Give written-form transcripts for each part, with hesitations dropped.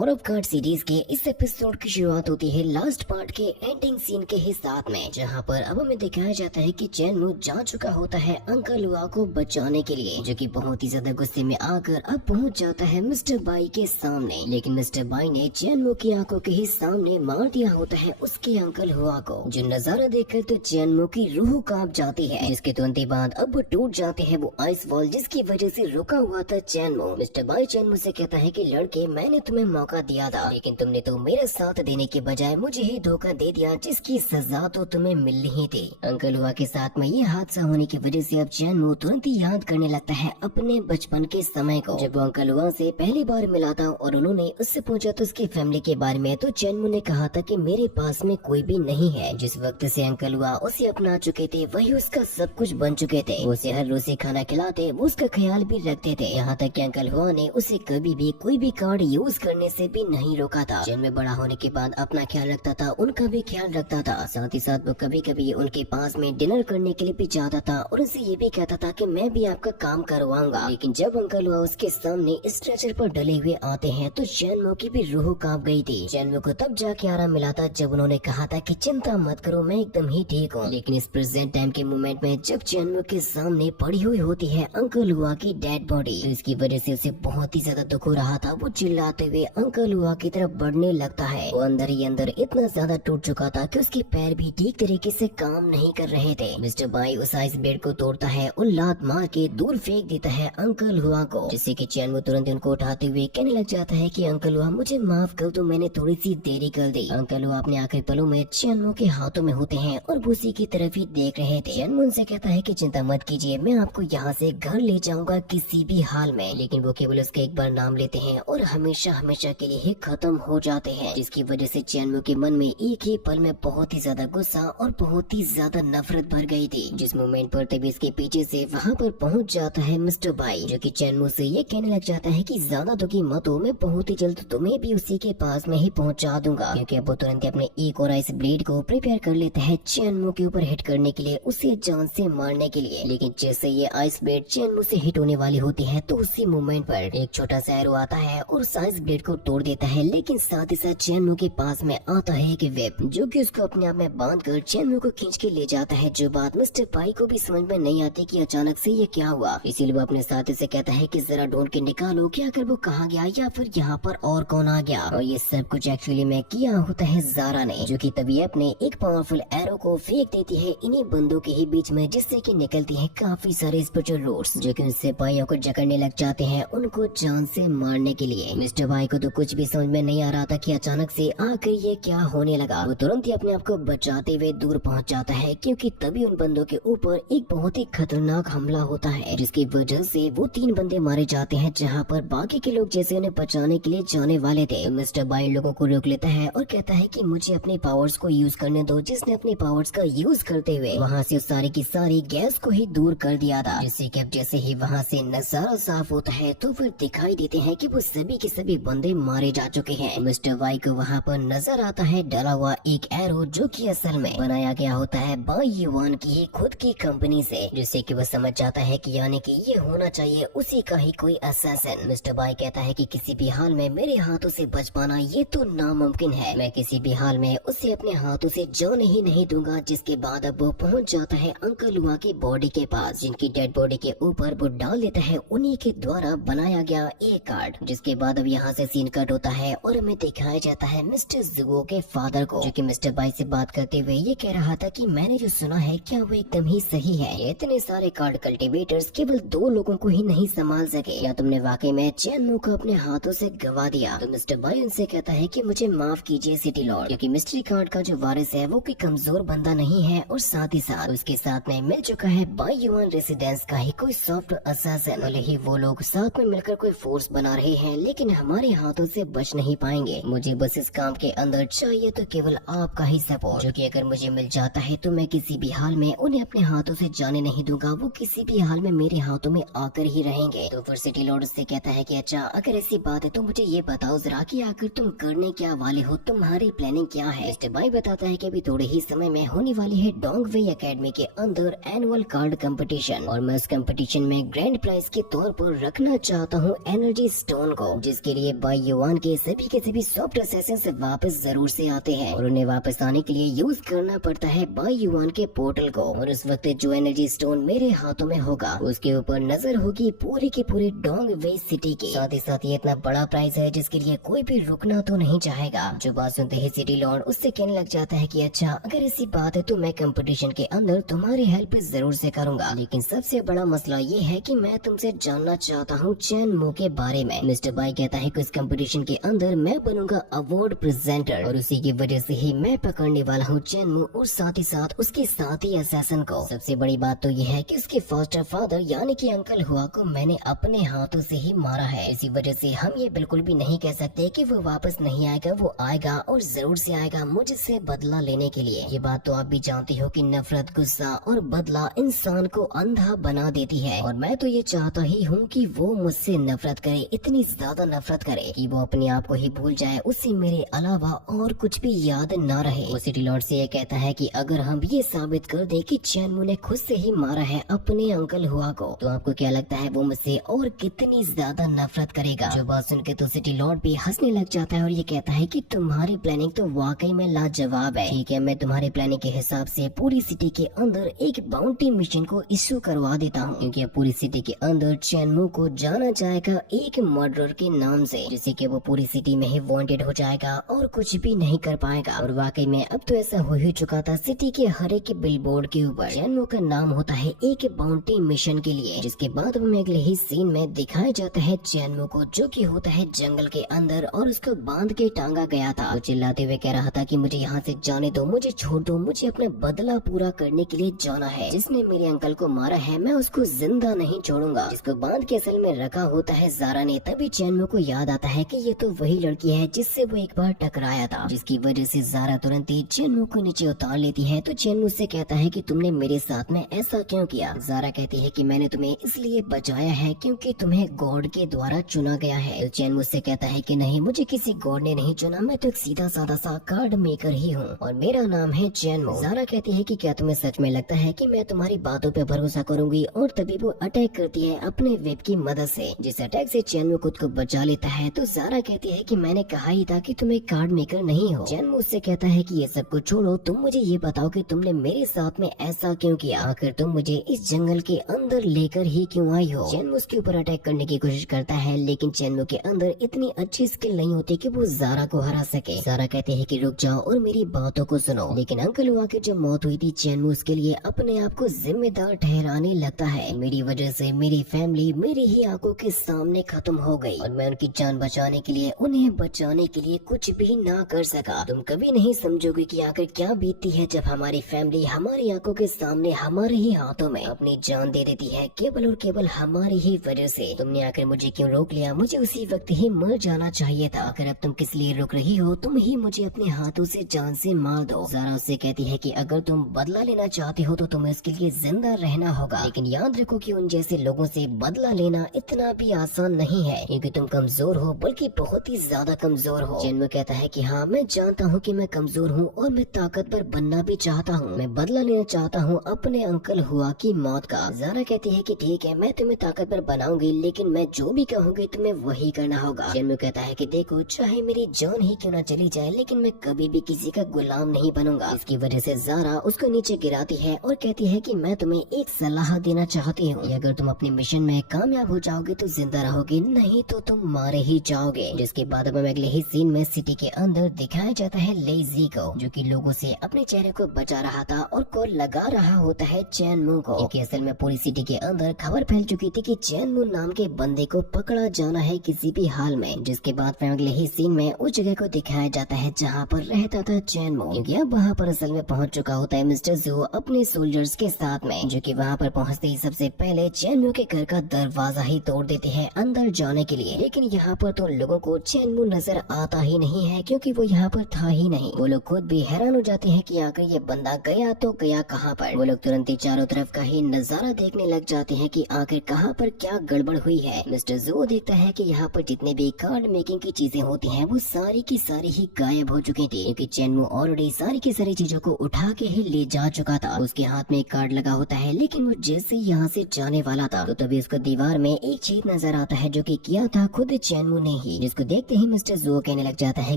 मॉरब card series के इस episode की शुरुआत होती है लास्ट पार्ट के एंडिंग सीन के ही साथ में, जहां पर अब हमें दिखाया जाता है कि चैनमू जा चुका होता है अंकल हुआ को बचाने के लिए, जो कि बहुत ही ज्यादा गुस्से में आकर अब पहुंच जाता है मिस्टर बाई के सामने। लेकिन मिस्टर बाई ने चैनमू की आंखों के ही सामने मार दिया होता है उसके अंकल हुआ को, जो नजारा देखकर तो चैनमू की रूह कांप जाती है, जिसके तुरंत बाद अब वो टूट जाते हैं वो आइस वॉल जिसकी वजह से रुका हुआ था चैनमू। मिस्टर बाई चैनमू से कहता है कि लड़के, मैंने तुम्हें मौका दिया था, लेकिन तुमने तो मेरा साथ देने के बजाय मुझे ही धोखा दे दिया, जिसकी सजा तो तुम्हें मिलनी ही थी। अंकल हुआ के साथ में ये हादसा होने की वजह से अब चैनमू तुरंत ही याद करने लगता है अपने बचपन के समय को, जब वो अंकल हुआ से पहली बार मिला था और उन्होंने उससे पूछा तो उसकी फैमिली के बारे में, तो चैनमू ने कहा था कि मेरे पास में कोई भी नहीं है। जिस वक्त से अंकल हुआ उसे अपना चुके थे वही उसका सब कुछ बन चुके थे, वो उसे हर रोज खाना खिलाते, वो उसका ख्याल भी रखते थे, यहाँ तक कि अंकल हुआ ने उसे कभी भी कोई भी कार्ड यूज करने से भी नहीं रोका था। जन्म में बड़ा होने के बाद अपना ख्याल रखता था, उनका भी ख्याल रखता था, साथ ही साथ वो कभी कभी उनके पास में डिनर करने के लिए भी जाता था और उनसे ये भी कहता था कि मैं भी आपका काम करवाऊंगा। लेकिन जब अंकल हुआ उसके सामने स्ट्रेचर पर डले हुए आते हैं तो चैनमू की भी रूह कांप गई थी। चैनमू को तब जाके आराम मिला था जब उन्होंने कहा था कि चिंता मत करो, मैं एकदम ही ठीक हूँ। लेकिन इस प्रेजेंट टाइम के मोमेंट में जब चैनमू के सामने पड़ी हुई होती है अंकल हुआ की डेड बॉडी, तो इसकी वजह से उसे बहुत ही ज्यादा दुख हो रहा था। वो चिल्लाते हुए अंकल हुआ की तरफ बढ़ने लगता है। वो अंदर ही अंदर इतना ज्यादा टूट चुका था कि उसके पैर भी ठीक तरीके से काम नहीं कर रहे थे। मिस्टर बाई उस आइस ब्लेड को तोड़ता है और लात मार के दूर फेंक देता है अंकल हुआ को, जिससे कि चैनमू तुरंत उनको उठाते हुए कहने लग जाता है कि अंकल हुआ मुझे माफ कर दो, मैंने थोड़ी सी देरी कर दी। अंकल हुआ अपने आखिरी पलों में चैनमू के हाथों में होते हैं और वो उसी की तरफ ही देख रहे थे। चैनमू उनसे कहता है कि चिंता मत कीजिए, मैं आपको यहाँ से घर ले जाऊंगा किसी भी हाल में। लेकिन वो केवल उसका एक बार नाम लेते हैं और हमेशा हमेशा के लिए ही खत्म हो जाते हैं, जिसकी वजह से चैनमू के मन में एक ही पल में बहुत ही ज्यादा गुस्सा और बहुत ही ज्यादा नफरत भर गई थी। जिस मोमेंट पर तभी इसके पीछे से वहाँ पर पहुँच जाता है मिस्टर बाई, जो कि चैनमू से ये कहने लग जाता है कि ज्यादा दुखी मत हो, मैं बहुत ही जल्द तुम्हें भी उसी के पास में ही पहुँचा दूंगा। क्योंकि अब वो तुरंत अपने एक और आइस ब्लेड को प्रिपेयर कर लेता है चैनमू के ऊपर हिट करने के लिए, उसे जान से मारने के लिए। लेकिन जैसे ये आइस ब्लेड चैनमू से हिट होने वाली होती है तो उसी मोमेंट पर एक छोटा सा एरो आता है और आइस ब्लेड को तोड़ देता है। लेकिन साथ ही साथ चैनमू के पास में आता है एक वेब, जो कि उसको अपने आप में बांध कर चैनमू को खींच के ले जाता है, जो बात मिस्टर बाई को भी समझ में नहीं आती कि अचानक से ये क्या हुआ। इसीलिए वो अपने साथी से कहता है कि जरा ढूंढ के निकालो कि आखिर वो कहाँ गया या फिर यहाँ पर और कौन आ गया। और ये सब कुछ एक्चुअली में किया होता है ज़ारा ने, जो कि तभी अपने एक पावरफुल एरो को फेंक देती है इन्हीं बंदों के ही बीच में, जिससे कि निकलती है काफी सारे स्पेशल रूट्स, जो कि उन सिपाहियों को जकड़ने लग जाते हैं उनको जान से मारने के लिए। मिस्टर बाई को तो कुछ भी समझ में नहीं आ रहा था कि अचानक से आकर ये क्या होने लगा। वो तुरंत ही अपने आप को बचाते हुए दूर पहुंच जाता है, क्योंकि तभी उन बंदों के ऊपर एक बहुत ही खतरनाक हमला होता है, जिसकी वजह से वो 3 बंदे मारे जाते हैं, जहाँ पर बाकी के लोग जैसे उन्हें बचाने के लिए जाने वाले थे। तो मिस्टर बाई लोगों को रोक लेता है और कहता है कि मुझे अपने पावर्स को यूज करने दो, जिसने अपने पावर्स का यूज करते हुए वहाँ से सारी की सारी गैस को ही दूर कर दिया था, जिससे कि अब जैसे ही वहाँ से नजारा साफ होता है तो फिर दिखाई देते हैं कि वो सभी के सभी बंदे मारे जा चुके हैं। मिस्टर बाई को वहाँ पर नजर आता है डला हुआ एक एरो, जो कि असल में बनाया गया होता है बाई युआन की ही खुद की कंपनी से, जिससे कि वो समझ जाता है कि यानी कि ये होना चाहिए उसी का ही कोई असैसिन। मिस्टर बाई कहता है कि किसी भी हाल में मेरे हाथों से बच पाना ये तो नामुमकिन है, मैं किसी भी हाल में उसे अपने हाथों से जाने ही नहीं दूंगा। जिसके बाद अब वो पहुंच जाता है अंकल हुआ की बॉडी के पास, जिनकी डेड बॉडी के ऊपर वो डाल देता है उन्हीं के द्वारा बनाया गया एक कार्ड। जिसके बाद अब यहाँ से सीन कट होता है और हमें दिखाया जाता है मिस्टर जुगो के फादर को, जो कि मिस्टर बाई से बात करते हुए ये कह रहा था कि मैंने जो सुना है क्या वो एकदम ही सही है, इतने सारे कार्ड कल्टीवेटर्स केवल 2 लोगों को ही नहीं संभाल सके, या तुमने वाकई में चैनमू को अपने हाथों से गवा दिया। तो मिस्टर बाई उनसे कहता है कि मुझे माफ कीजिए सिटी लॉर्ड, क्योंकि मिस्ट्री कार्ड का जो वारिस है वो कोई कमजोर बंदा नहीं है, और साथ ही साथ उसके साथ में मिल चुका है बाई युआन रेसिडेंस का ही कोई सॉफ्ट असैसिन। भले ही वो लोग साथ में मिलकर कोई फोर्स बना रहे हैं, लेकिन हमारे हाथों से बच नहीं पाएंगे। मुझे बस इस काम के अंदर चाहिए तो केवल आपका ही सपोर्ट, जो कि अगर मुझे मिल जाता है तो मैं किसी भी हाल में उन्हें अपने हाथों से जाने नहीं दूंगा, वो किसी भी हाल में मेरे हाथों में आकर ही रहेंगे। तो फिर सिटी लॉर्ड से कहता है कि अच्छा अगर ऐसी बात है तो मुझे ये बताओ जरा कि आखिर तुम करने क्या वाले हो, तुम्हारी प्लानिंग क्या है। मिस्टर बाई बताता है कि अभी थोड़े ही समय में होने वाली है डोंगवे एकेडमी के अंदर एनुअल कार्ड कंपटीशन, और मैं इस कंपटीशन में ग्रैंड प्राइज के तौर पर रखना चाहता हूँ एनर्जी स्टोन को, जिसके लिए बाई युआन के सभी सॉफ्ट असैसिन्स वापस जरूर से आते हैं और उन्हें वापस आने के लिए यूज करना पड़ता है बाई युआन के पोर्टल को। और उस वक्त जो एनर्जी स्टोन मेरे हाथों में होगा उसके ऊपर नजर होगी पूरी की पूरी डोंग वे सिटी की। साथ ही साथ ये इतना बड़ा प्राइज है जिसके लिए कोई भी रुकना तो नहीं चाहेगा। जो बात सुनते ही सिटी लॉर्ड उससे कहने लग जाता है कि अच्छा अगर ऐसी बात है तो मैं कंपटीशन के अंदर तुम्हारी हेल्प जरूर से करूंगा, लेकिन सबसे बड़ा मसला ये है कि मैं तुमसे जानना चाहता हूँ चेन मू के बारे में। मिस्टर बाई कहता है कि इस कंपटीशन के अंदर मैं बनूंगा अवार्ड प्रेजेंटर और उसी की वजह से ही मैं पकड़ने वाला हूँ चेन मू और साथ ही साथ उसके साथी असैसिन को। सबसे बड़ी बात तो यह है कि उसके फॉस्टर फादर यानी कि अंकल हुआ को मैंने अपने हाथों से ही मारा है। इसी वजह से हम ये बिल्कुल भी नहीं कह सकते कि वो वापस नहीं आएगा, वो आएगा और जरूर से आएगा मुझसे बदला लेने के लिए। ये बात तो आप भी जानते हो कि नफरत, गुस्सा और बदला इंसान को अंधा बना देती है और मैं तो ये चाहता ही हूँ कि वो मुझसे नफरत करे, इतनी ज्यादा नफरत करे कि वो अपने आप को ही भूल जाए, उससे मेरे अलावा और कुछ भी याद न रहे। वो सिटी लॉर्ड से ये कहता है कि अगर हम ये साबित कर दे कि चेन मू ने खुद से ही मारा है अपने अंकल हुआ को, तो आपको क्या लगता है वो मुझसे और कितनी ज्यादा नफरत करेगा। जो बात सुनकर तो सिटी लॉर्ड भी हंसने लग जाता है और ये कहता है कि तुम्हारी प्लानिंग तो वाकई में लाजवाब है। ठीक है, मैं तुम्हारे प्लानिंग के हिसाब से पूरी सिटी के अंदर एक बाउंटी मिशन को इश्यू करवा देता हूँ, क्योंकि अब पूरी सिटी के अंदर चेन मू को जाना जाएगा एक मर्डरर के नाम से, जिससे कि वो पूरी सिटी में ही वांटेड हो जाएगा और कुछ भी नहीं कर पाएगा। और वाकई में अब तो ऐसा हो ही चुका था। सिटी के हर एक बिलबोर्ड के ऊपर चेन मू का नाम होता है एक बाउंटी मिशन के लिए। जिसके बाद हमें अगले ही सीन में दिखाया जाता है चेन मू को, जो कि होता है जंगल के अंदर और उसको बांध के टांगा गया था। वो चिल्लाते हुए कह रहा था कि मुझे यहाँ से जाने दो, मुझे छोड़ दो, मुझे अपना बदला पूरा करने के लिए जाना है। जिसने मेरे अंकल को मारा है मैं उसको जिंदा नहीं छोड़ूंगा। जिसको बांध के असल में रखा होता है ज़ारा ने। तभी चेन मू को याद आता है कि ये तो वही लड़की है जिससे वो एक बार टकराया था, जिसकी वजह से ज़ारा तुरंत ही चेन मू को नीचे उतार लेती है। तो चेन मू से कहता है कि तुमने मेरे साथ में ऐसा क्यों किया। ज़ारा कहती है कि मैंने तुम्हें इसलिए बचाया है क्योंकि तुम्हें गॉड के द्वारा चुना गया है। तो चेन मुझसे कहता है कि नहीं, मुझे किसी गॉड ने नहीं चुना, मैं तो एक सीधा साधा सा कार्ड मेकर ही हूँ और मेरा नाम है चेन मू। ज़ारा कहती है कि क्या तुम्हें सच में लगता है कि मैं तुम्हारी बातों पे भरोसा करूंगी। और तभी वो अटैक करती है अपने वेब की मदद से, जिस अटैक से चेन मू खुद को बचा लेता है। तो ज़ारा कहती है कि मैंने कहा ही था कि तुम एक कार्ड मेकर नहीं हो। चेन मुझसे कहता है कि ये सब कुछ छोड़ो, तुम मुझे ये बताओ कि तुमने मेरे साथ में ऐसा क्यों किया, आखिर तुम मुझे इस जंगल के अंदर लेकर ही क्यों आई हो। चेन उसके ऊपर अटैक करने की कोशिश करता है, लेकिन चेन मू के अंदर इतनी अच्छी स्किल नहीं होती कि वो ज़ारा को हरा सके। ज़ारा कहते हैं कि रुक जाओ और मेरी बातों को सुनो। लेकिन अंकल हुआ की जो मौत हुई थी चेन मू उसके लिए अपने आप को जिम्मेदार ठहराने लगता है। मेरी वजह से मेरी फैमिली मेरी ही आंखों के सामने खत्म हो गई और मैं उनकी जान बचाने के लिए, उन्हें बचाने के लिए कुछ भी ना कर सका। तुम कभी नहीं समझोगे कि आखिर क्या बीतती है जब हमारी फैमिली हमारी आंखों के सामने हमारे ही हाथों में अपनी जान दे देती है, केवल और केवल हमारी ही वजह से। तुमने आखिर मुझे क्यों रोक लिया, मुझे उसी वक्त ही मर जाना चाहिए था। अगर अब तुम किस लिए रुक रही हो, तुम ही मुझे अपने हाथों से जान से मार दो। ज़ारा उससे कहती है कि अगर तुम बदला लेना चाहते हो तो तुम्हें इसके लिए जिंदा रहना होगा, लेकिन याद रखो कि उन जैसे लोगों से बदला लेना इतना भी आसान नहीं है, क्योंकि तुम कमजोर हो, बल्कि बहुत ही ज्यादा कमजोर हो। चेन मू कहता है कि हाँ मैं जानता हूँ कि मैं कमजोर हूँ और मैं ताकतवर बनना भी चाहता हूँ, मैं बदला लेना चाहता हूँ अपने अंकल हुआ की मौत का। ज़ारा कहती है कि ठीक है, मैं तुम्हें ताकतवर बनाऊंगी, लेकिन मैं जो भी कहूँगी तुम्हें वही करना होगा। चेन मू कहता है कि देखो, चाहे मेरी जान ही क्यों न चली जाए, लेकिन मैं कभी भी किसी का गुलाम नहीं बनूंगा। इसकी वजह से ज़ारा उसको नीचे गिराती है और कहती है कि मैं तुम्हें एक सलाह देना चाहती हूँ, अगर तुम अपने मिशन में कामयाब हो जाओगे तो जिंदा रहोगे, नहीं तो तुम मारे ही जाओगे। जिसके बाद अब हमें अगले ही सीन में सिटी के अंदर दिखाया जाता है लेजी को, जो कि लोगों से अपने चेहरे को बचा रहा था और को लगा रहा होता है चेन मू को, क्योंकि असल में पूरी सिटी के अंदर खबर फैल चुकी थी कि चेन मू नाम के बंदे को पकड़ा जाना है किसी भी हाल में। जिसके बाद फिर अगले ही सीन में उस जगह को दिखाया जाता है जहाँ पर रहता था चेन मू, क्योंकि अब वहाँ पर असल में पहुँच चुका होता है मिस्टर जू अपने सोल्जर्स के साथ में, जो कि वहाँ पर पहुँचते ही सबसे पहले चेन मू के घर का दरवाजा ही तोड़ देते हैं अंदर जाने के लिए। लेकिन यहाँ पर तो लोगों को चेन मू नजर आता ही नहीं है, क्योंकि वो यहाँ पर था ही नहीं। वो लोग खुद भी हैरान हो जाते हैं कि आखिर ये बंदा गया तो गया कहाँ पर। वो लोग तुरंत ही चारों तरफ का ही नजारा देखने लग जाते हैं कि आखिर कहाँ पर क्या गड़बड़ हुई है। मिस्टर जू देखता है कि यहाँ पर जितने भी कार्ड मेकिंग की चीजें होती हैं वो सारी की सारी ही गायब हो चुकी थी, क्योंकि चेन मू ऑलरेडी सारी की सारी चीजों को उठा के ही ले जा चुका था। उसके हाथ में एक कार्ड लगा होता है, लेकिन वो जैसे यहाँ से जाने वाला था तो तभी उसको दीवार में एक छेद नजर आता है, जो कि किया था खुद चेन मू ने ही, जिसको देखते ही मिस्टर जुओ कहने लग जाता है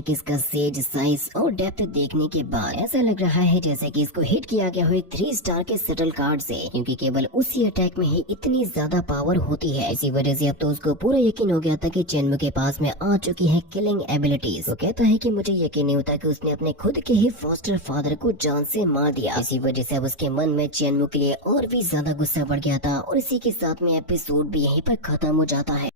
कि इसका सेज, साइज और डेप्थ देखने के बाद ऐसा लग रहा है जैसे कि इसको हिट किया गया हो 3 स्टार के शटल कार्ड से, क्योंकि केवल उसी अटैक में ही इतनी ज्यादा पावर होती है। इसी वजह से अब तो उसको पूरा यकीन हो गया था कि चेनमू के पास में आ चुकी है किलिंग एबिलिटीज। वो कहता है कि मुझे यकीन नहीं होता कि उसने अपने खुद के ही फॉस्टर फादर को जान से मार दिया। इसी वजह से अब उसके मन में चेनमू के लिए और भी ज्यादा गुस्सा बढ़ गया था और इसी के साथ में एपिसोड भी यहीं पर खत्म हो जाता है।